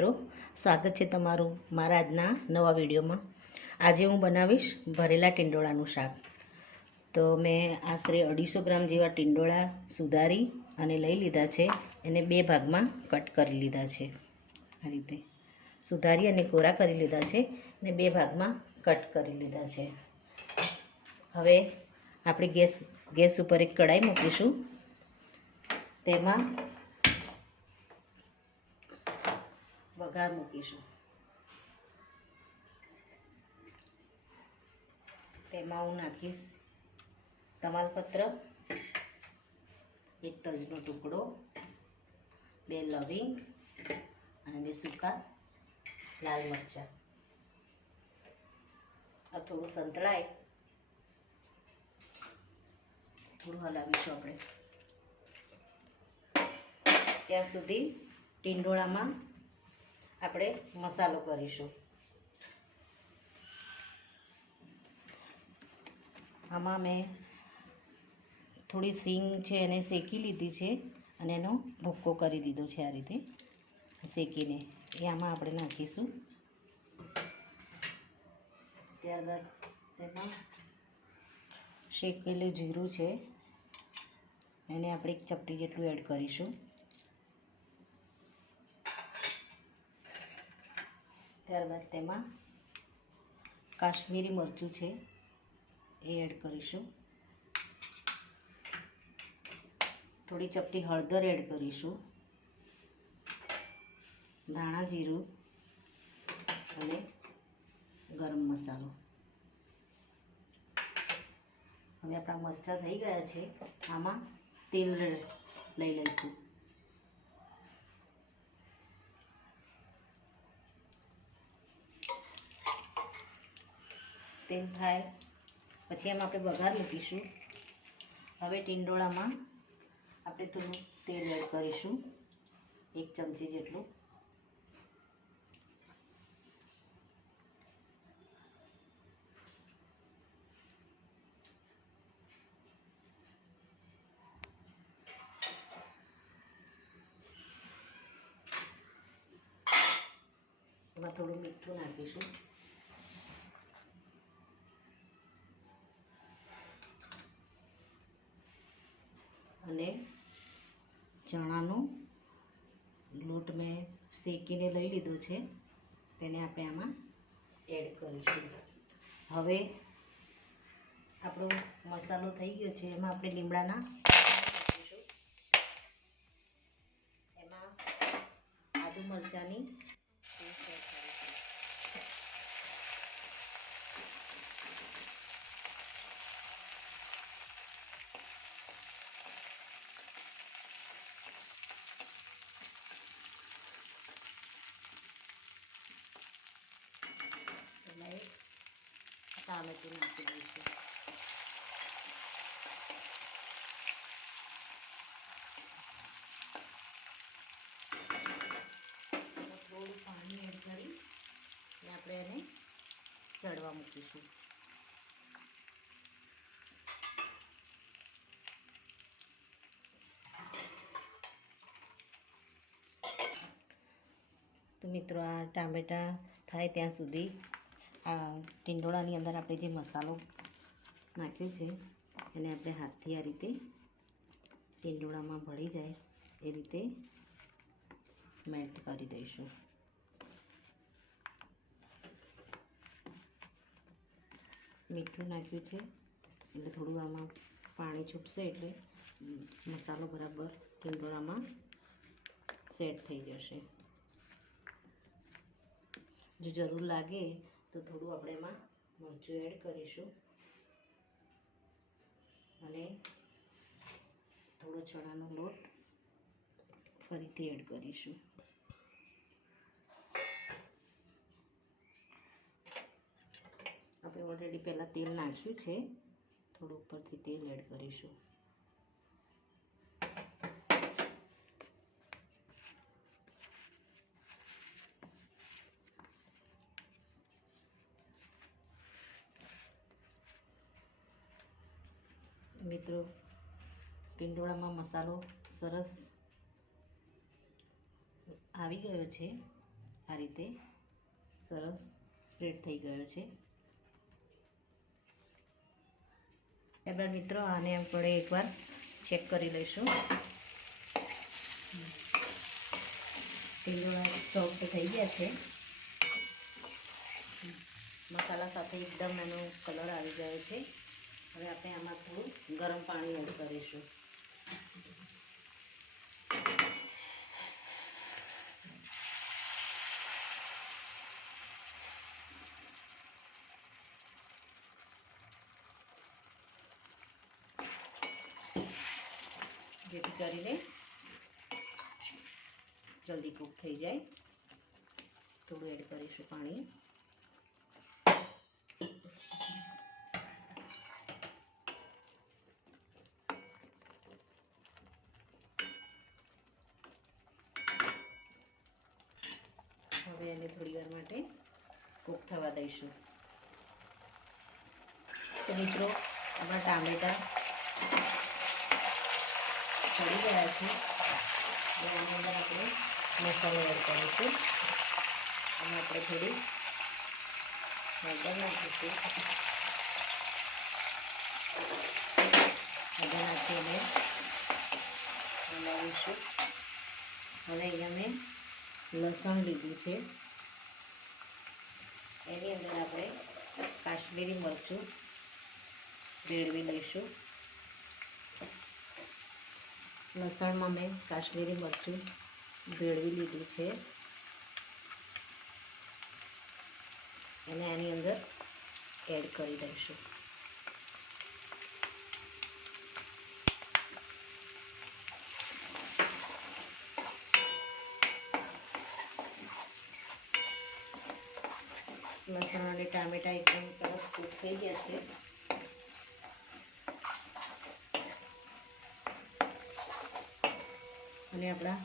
મિત્રો, સ્વાગત છે તમારું મારા આજના નવા વિડીયોમાં. આજે હું બનાવીશ ભરેલા ટીંડોળાનું શાક. તો મેં આશરે અઢીસો ગ્રામ જેવા ટીંડોળા સુધારી અને લઈ લીધા છે. એને બે ભાગમાં કટ કરી લીધા છે. આ રીતે સુધારી અને કોરા કરી લીધા છે અને બે ભાગમાં કટ કરી લીધા છે. હવે આપણે ગેસ ગેસ ઉપર એક કઢાઈ મૂકીશું. તેમાં વઘાર મૂકીશું. તેમાં હું નાખીશ તમાલપત્ર, એક તજનો ટુકડો, બે લવિંગ અને બે સૂકા લાલ મરચાં. આ થોડું સંતળાય. થોડું હલાવીશું આપણે. ત્યાં સુધી ટીંડોળામાં આપણે મસાલો કરીશું. આમાં મેં થોડી સીંગ છે એને શેકી લીધી છે અને એનો ભૂક્કો કરી દીધો છે આ રીતે શેકીને. એ આમાં આપણે નાખીશું. ત્યારબાદ તેમાં શેકેલું જીરું છે. એને આપણે એક ચપટી જેટલું એડ કરીશું. ત્યારબાદ તેમાં કાશ્મીરી મરચું છે, એ એડ કરીશું. થોડી ચપટી હળદર એડ કરીશું. ધાણા જીરું અને ગરમ મસાલો. હવે આપણા મરચાં થઈ ગયા છે, આમાં તેલ લઈ લઈશું. તેલ થાય. પછી એમાં આપણે બગાર મૂકીશું. હવે ટીંડોળામાં આપણે થોડું તેલ એડ કરીશું. એક ચમચી જેટલું. એમાં થોડું મીઠું નાખીશું અને ચણાનો લોટ મેં શેકીને લઈ લીધો છે. તેને આપણે આમાં એડ કરીશું. હવે આપણો મસાલો થઈ ગયો છે, એમાં આપણે લીમડાના એમાં આદુ મરચાંની પેસ્ટ એડ કરીશું એમાં એક ટામેટું નાખી દઈશું થોડું પાણી એડ કરી આપણે એને ચડવા મૂકીશું તો મિત્રો, આ ટામેટાં થાય ત્યાં સુધી. આ ટીંડોળાની અંદર આપણે જે મસાલો નાખ્યો છે, એને આપણે હાથથી આ રીતે ટીંડોળામાં ભળી જાય, એ રીતે મેલ્ટ કરી દઈશું. મીઠું નાખ્યું છે, એટલે થોડું આમાં પાણી છૂટશે, એટલે મસાલો બરાબર ટીંડોળામાં સેટ થઈ જશે. જો જરૂર લાગે તો થોડું આપણે એમાં મરચું એડ કરીશું. અને થોડો ચણાનો લોટ ફરીથી એડ કરીશું. આપણે ઓલરેડી પહેલાં તેલ નાખ્યું છે. થોડું ઉપરથી તેલ એડ કરીશું. મિત્રો, ટીંડોળામાં મસાલો સરસ આવી ગયો છે. આ રીતે સરસ સ્પ્રેડ થઈ ગયો છે. ત્યારબાદ મિત્રો, આને આપણે એકવાર ચેક કરી લઈશું. ટીંડોળા સોફ્ટ થઈ ગયા છે. મસાલા સાથે એકદમ એનો કલર આવી ગયો છે. હવે આપણે આમાં થોડું ગરમ પાણી એડ કરીશું. જેથી કરીને જલ્દી કૂક થઈ જાય. થોડું એડ કરીશું પાણી હવે એને થોડી વાર માટે કૂક થવા દઈશું. તો મિત્રો આપણા ટામેટા ચડી ગયા છે. આની અંદર આપણે મસાલો એડ કરીશું. અને આપણે થોડી હળદર નાખીશું. હળદર નાખીને હલાવીશું. હવે અહીંયા મેં લસણ લીધું છે. એની અંદર આપણે કાશ્મીરી મરચું ભેળવી લઈશું. લસણમાં મેં કાશ્મીરી મરચું ભેળવી લીધું છે. અને આની અંદર એડ કરી દઈશું લસણ અને ટામેટા એકદમ સરસ કૂક થઈ ગયા છે. અને આપણા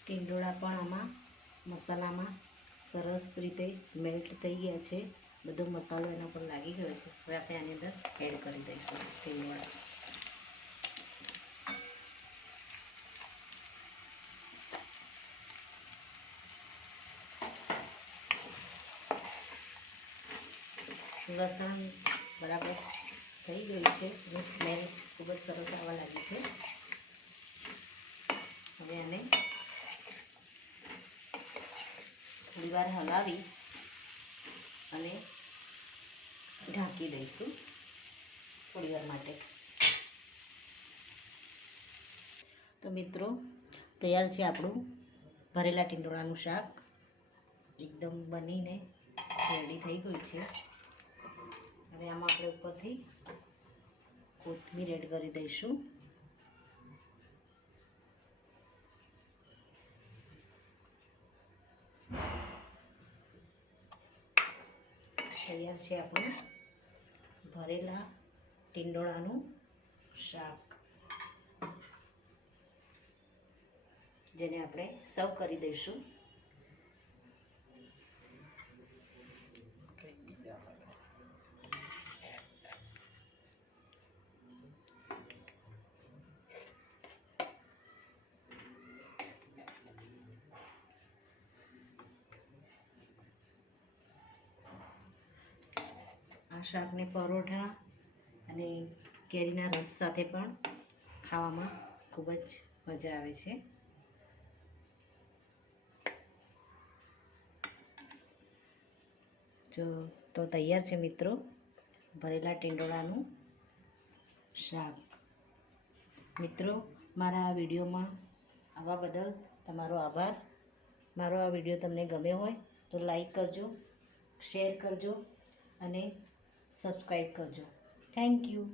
ટીંડોળા પણ આમાં મસાલામાં સરસ રીતે મેલ્ટ થઈ ગયા છે. બધો મસાલો એનો પર લાગી ગયો છે. હવે આપણે આની અંદર એડ કરી દઈશું ટીંડોળા. લસણ બરાબર થઈ ગયું છે. અને સ્મેલ ખૂબ જ સરસ આવવા લાગી છે. હવે આને થોડી વાર હલાવી અને ઢાંકી દઈશું થોડી વાર માટે. તો મિત્રો, તૈયાર છે આપણું ભરેલા ટીંડોળાનું શાક. એકદમ બનીને રેડી થઈ ગયું છે. હવે આમાં આપણે ઉપરથી કોથમીર એડ કરી દઈશું. તૈયાર છે આપણું ભરેલા ટીંડોળાનું શાક, જેને આપણે સર્વ કરી દઈશું. આ શાકને પરોઠા અને કેરીના રસ સાથે પણ ખાવામાં ખૂબ જ મજા આવે છે. જો, તો તૈયાર છે મિત્રો ભરેલા ટીંડોળાનું શાક. મિત્રો, મારા આ વિડીયોમાં આવવા બદલ તમારો આભાર. મારો આ વીડિયો તમને ગમ્યો હોય તો લાઈક કરજો, શેર કરજો અને સબસ્ક્રાઈબ કરજો. Thank you